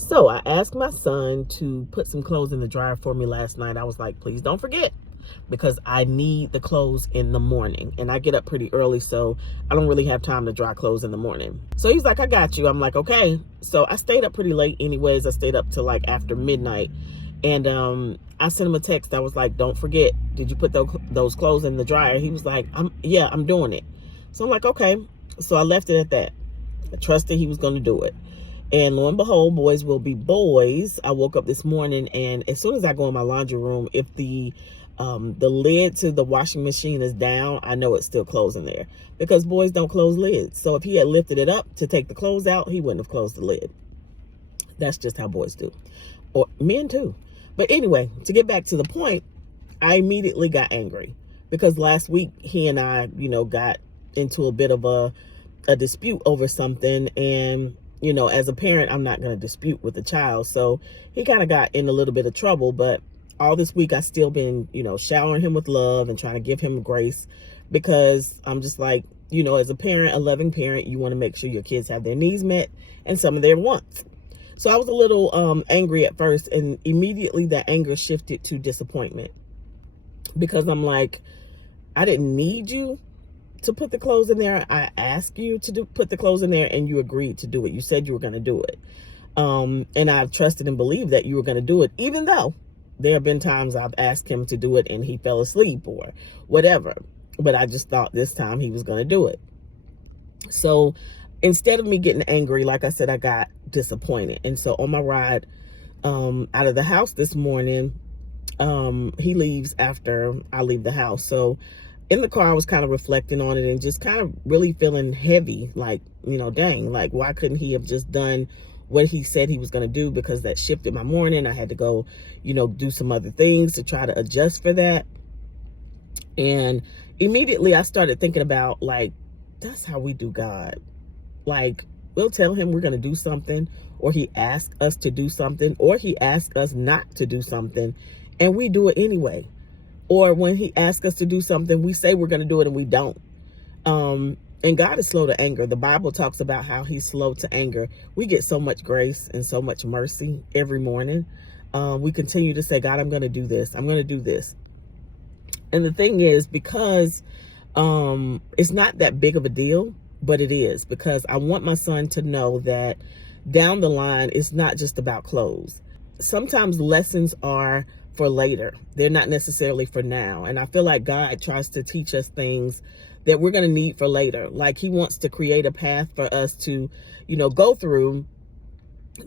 So I asked my son to put some clothes in the dryer for me last night. I was like, please don't forget, because I need the clothes in the morning. And I get up pretty early, so I don't really have time to dry clothes in the morning. So he's like, I got you. I'm like, okay. So I stayed up pretty late anyways. I stayed up till like after midnight. And I sent him a text. I was like, don't forget, did you put those clothes in the dryer? He was like, yeah, I'm doing it. So I'm like, okay. So I left it at that. I trusted he was going to do it. And lo and behold, boys will be boys. I woke up this morning, and as soon as I go in my laundry room, if the lid to the washing machine is down, I know it's still closing there, because boys don't close lids. So if he had lifted it up to take the clothes out, he wouldn't have closed the lid. That's just how boys do, or men too. But anyway, to get back to the point, I immediately got angry because last week he and I, got into a bit of a dispute over something. And as a parent, I'm not going to dispute with the child. So he kind of got in a little bit of trouble. But all this week, I still been, showering him with love and trying to give him grace, because I'm just like, as a parent, a loving parent, you want to make sure your kids have their needs met and some of their wants. So I was a little angry at first, and immediately that anger shifted to disappointment, because I'm like, I didn't need you to put the clothes in there. I asked you to put the clothes in there, and you agreed to do it. You said you were going to do it. And I've trusted and believed that you were going to do it, even though there have been times I've asked him to do it and he fell asleep or whatever. But I just thought this time he was going to do it. So instead of me getting angry, like I said, I got disappointed. And so on my ride out of the house this morning, he leaves after I leave the house. So in the car, I was kind of reflecting on it and just kind of really feeling heavy, like, dang, like, why couldn't he have just done what he said he was going to do? Because that shifted my morning. I had to go, do some other things to try to adjust for that. And immediately I started thinking about, like, that's how we do God. Like, we'll tell him we're going to do something, or he asks us to do something, or he asks us not to do something, and we do it anyway. Or when he asks us to do something, we say we're going to do it and we don't. And God is slow to anger. The Bible talks about how he's slow to anger. We get so much grace and so much mercy every morning. We continue to say, God, I'm going to do this. I'm going to do this. And the thing is, because it's not that big of a deal, but it is, because I want my son to know that down the line, it's not just about clothes. Sometimes lessons are for later. They're not necessarily for now. And I feel like God tries to teach us things that we're going to need for later. Like he wants to create a path for us to, go through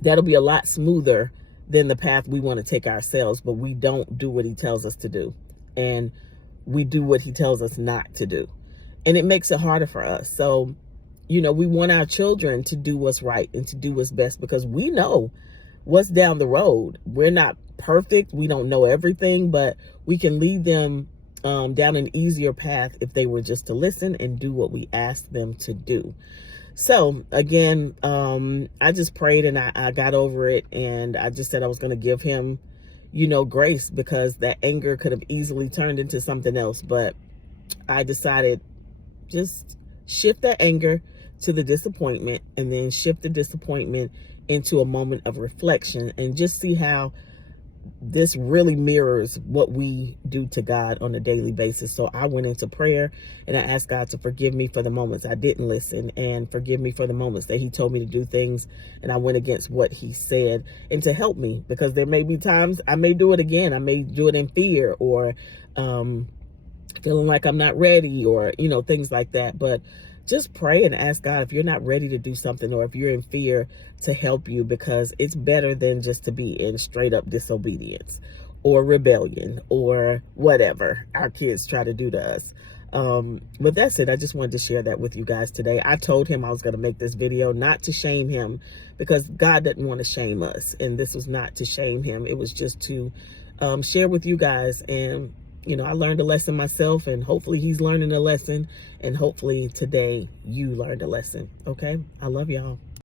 that'll be a lot smoother than the path we want to take ourselves, but we don't do what he tells us to do. And we do what he tells us not to do. And it makes it harder for us. So, we want our children to do what's right and to do what's best, because we know what's down the road. We're not perfect. We don't know everything, but we can lead them down an easier path if they were just to listen and do what we asked them to do. So again, I just prayed and I got over it, and I just said I was going to give him, grace, because that anger could have easily turned into something else. But I decided just shift that anger to the disappointment, and then shift the disappointment into a moment of reflection, and just see how this really mirrors what we do to God on a daily basis. So I went into prayer and I asked God to forgive me for the moments I didn't listen, and forgive me for the moments that he told me to do things and I went against what he said, and to help me, because there may be times I may do it again. I may do it in fear, or feeling like I'm not ready, or, things like that. But just pray and ask God, if you're not ready to do something, or if you're in fear, to help you, because it's better than just to be in straight up disobedience or rebellion or whatever our kids try to do to us. But that's it. I just wanted to share that with you guys today. I told him I was going to make this video not to shame him, because God doesn't want to shame us. And this was not to shame him. It was just to share with you guys. And I learned a lesson myself, and hopefully he's learning a lesson, and hopefully today you learned a lesson. Okay. I love y'all.